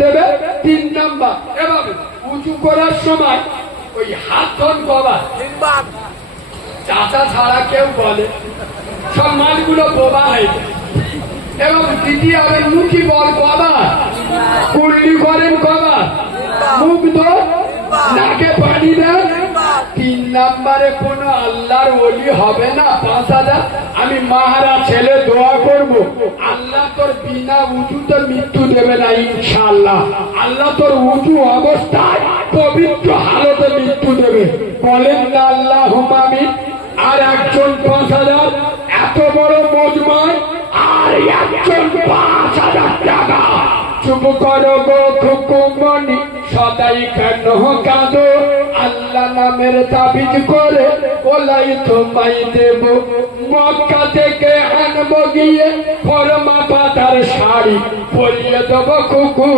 দেবে 3 নাম্বার। এভাবে উঁচু করার সময় ওই হাত ধন কবার চাচা ছাড়া কেউ বলে সব মালগুলো বোবা হয়েছে। এবং দ্বিতীয় হবে মুখী বল কবার, কুল্লি করেন কবার, মুখ ধর নাকে পানি দেন। 3 নাম্বারে কোন আল্লাহর ওলি হবে না। 5000 আমি মাহারা ছেলে দোয়া করব, আল্লাহ তোর বিনা উঁচুতে মৃত্যু দেবে না ইনশাআল্লাহ। আল্লাহ তোর উঁচু অবস্থায় পবিত্র হালতে মৃত্যু দেবে। বলেন না আল্লাহুম্মা আমিন। আর একজন 5000 এত বড় মজমায় আর একজন 5000 টাকা। চুপ করো গো খুকুমনি, সদাই কেন কাঁদো, আল্লাহ নামের তাবিজ করে ওলাই তোমায় দেব। মক্কা থেকে আনবো গিয়ে ফরমা পাতার শাড়ি, পরিয়ে দেবো খুকু